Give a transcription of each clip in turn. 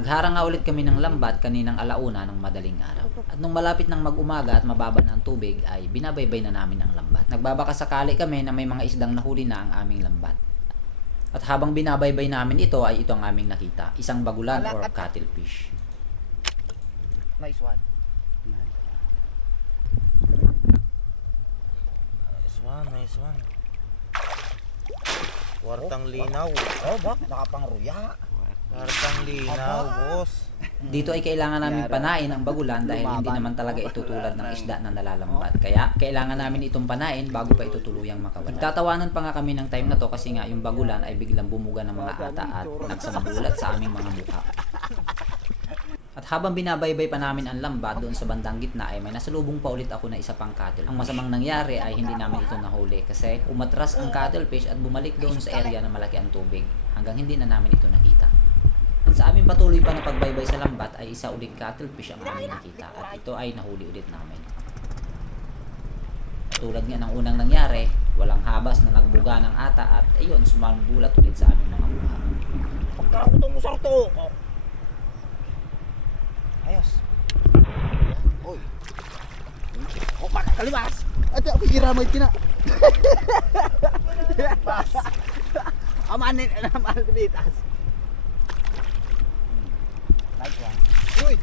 Nagharang nga ulit kami ng lambat kaninang alauna ng madaling araw. At nung malapit ng mag-umaga at mababa na ang tubig ay binabaybay na namin ang lambat. Nagbabakasakali kami na may mga isdang nahuli na ang aming lambat. At habang binabaybay namin ito ay ito ang aming nakita. Isang bagulan or cuttlefish. Nice one. Nice one. Wartang linaw. Oh, bak, nakapangruya. Wartang linaw, boss. Dito ay kailangan namin panain ang bagulan dahil hindi naman talaga ito tulad ng isda na nalalambat. Kaya kailangan namin itong panain bago pa ito tuluyang makawala. Nagtatawanan pa nga kami ng time na to kasi nga yung bagulan ay biglang bumuga ng mga ata at nagsambulat sa aming mga mukha. At habang binabaybay pa namin ang lambat doon sa bandang gitna ay may nasalubong pa ulit ako na isa pang cattle. Ang masamang nangyari ay hindi namin ito nahuli kasi umatras ang cuttlefish at bumalik doon sa area na malaki ang tubig hanggang hindi na namin ito nakita. At sa aming patuloy pa na pagbaybay sa lambat ay isa ulit cuttlefish ang aming nakita at ito ay nahuli ulit namin. Tulad nga ng unang nangyari, walang habas na nagbuga ng ata at ayun, sumambulat ulit sa aming mga mukha. Pagkakutong mo sarto. Ayos. Oy. Oh, makakaliwas. At ako giramay kina. Pas. Amanin na malbitas. Nice one. Uy,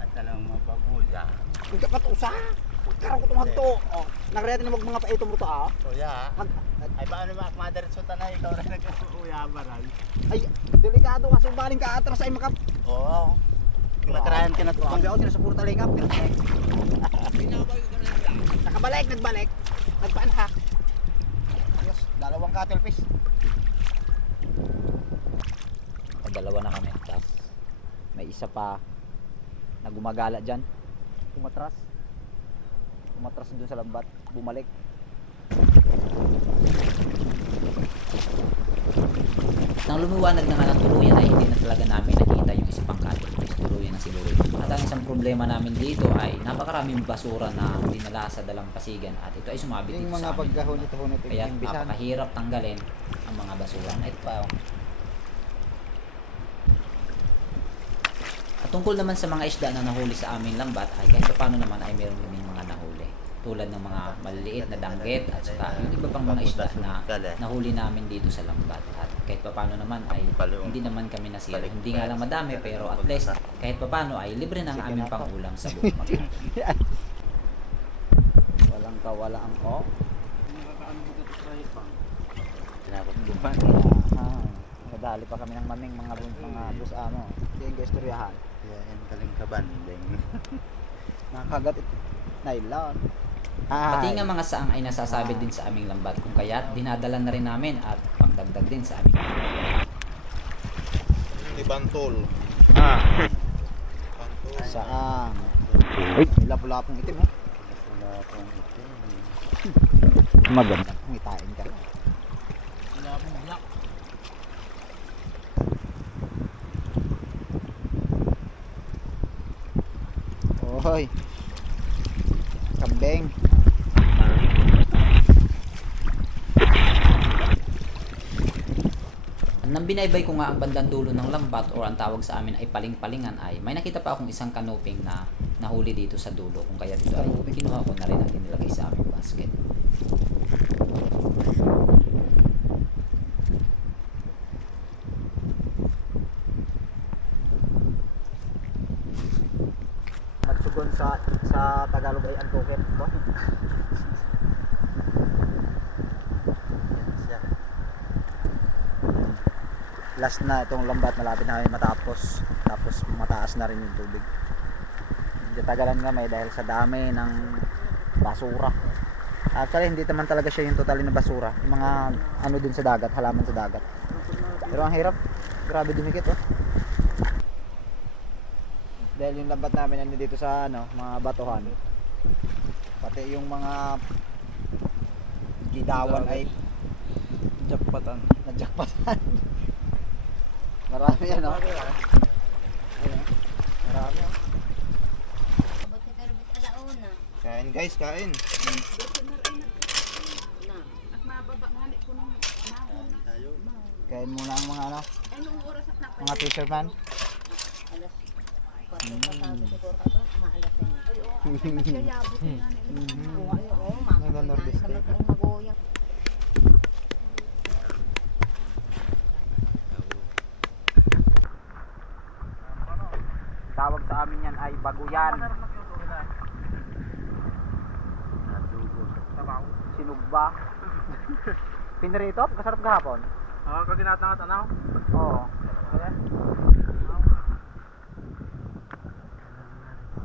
At alam mo pabuya. Kung dapat usa. Pagkakutong hanto. Oh, nagrete na mga paito mo to ah. Kuya. Ay paano makakmadaritso tanay ikaw rin nagkukuya baral. Ay, delikado kasi baling ka atras ay makap. Oo. Natrayan ka na to. Pag ako sa puro talikap. Nakabalik, nagbalik. Nagpaanhak. Ayos, dalawang cuttlefish. Dalawa na kami. Tapos may isa pa na gumagala dyan. Umatras doon sa lambat, bumalik. Nang lumiwanag na nga ng tuluyan ay hindi na talaga namin nakita yung isa pang cuttlefish. Tuluyan na siguro ito. At ang isang problema namin dito ay napakaraming basura na dinala sa Dalampasigan at ito ay sumabit yung dito mga sa amin. paghahunit-hunit Kaya yung bisan. napakahirap tanggalin ang mga basura. At ito pa oh. At tungkol naman sa mga isda na nahuli sa aming lambat ay kahit paano naman ay meron kaming mga nahuli. Tulad ng mga maliliit na danggit at saka yung iba pang mga isda na nahuli namin dito sa lambat. At kahit paano naman ay hindi naman kami nasira. Hindi nga lang madami pero at least kahit paano ay libre ng aming pangulam sa buong mag. Walang kawalaan ko. Kinakutkuhan. Nadali pa kami ng maming mga bus amo. Hindi yung istoryahan. Kaya yan kaling kabanding. Nakakagat ito. Nylon. Pati nga mga saang ay nasasabi din sa aming lambat kung kaya't dinadala na rin namin at pangdagdag din sa aming Ni Bantol. Bantol. Saan? Lapulapong itim oh. Wala pang ito. Maganda. Ngitain ka. Wala pang black. Oy. Kambing. Nang binaybay ko nga ang bandang dulo ng lambat or ang tawag sa amin ay paling-palingan ay may nakita pa akong isang kanuping na nahuli dito sa dulo kung kaya dito ay kinuha ko na rin at inilagay sa aming basket. Matsugon sa Tagalog ay antukin. Siya. Last na itong lambat, malapit na kami matapos. Tapos mataas na rin yung tubig. Hindi tagalan kami dahil sa dami ng basura. Actually hindi naman talaga siya yung totally na basura. Yung mga ano din sa dagat, halaman sa dagat. Pero ang hirap, grabe dumikit oh. Dahil yung lambat namin ano dito sa ano, mga batuhan. Pati yung mga gidawan ay jakpatan. nadjakpatan. Marami yan oh. Ayan, marami oh. Kain guys, kain. Tayo. Kain muna ang mga ano, Anong oras at na? mga fisherman. Alas 4 pa sabi siguro ka maalas na yun. Ay, oo. Nagkayabot na namin. Oo, Nag-nordeste. ang magoyang. Tawag sa amin yan ay baguyan. Sinugba. Pinrito? Kasarap kahapon? Oo, kag ginatangat ano? Oo.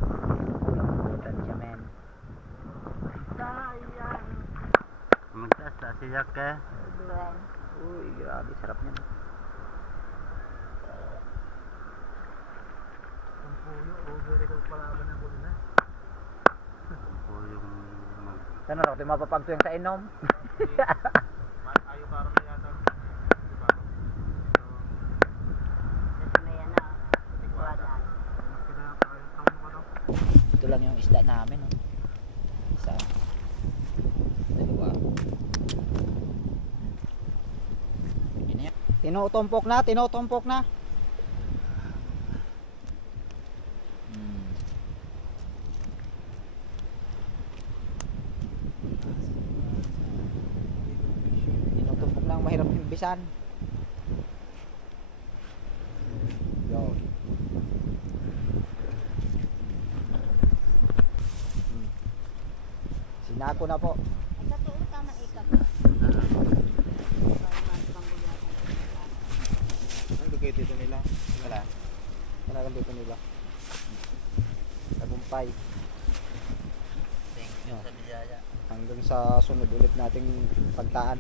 Lambutan siya, men. Magtaas sa siyak eh. Uy, grabe, sarap niyan. Po yung mag... Ano na, ito mapapagtuyang sa inom. Ayaw parang na yata. Kasi may ano, tikwadan. Ito lang yung isda namin. Oh. Isa. Dalawa. Yun na yan. Tinutumpok na, tinutumpok na. Tinutumpok na ang mahirap himbisan. Yun. Sinako na po. Ay, totoo, tama ikap. Ano kayo dito nila? Wala. Wala kang dito nila. Tagumpay. Thank you sa biyaya. Hanggang sa sunod ulit nating pagtaan.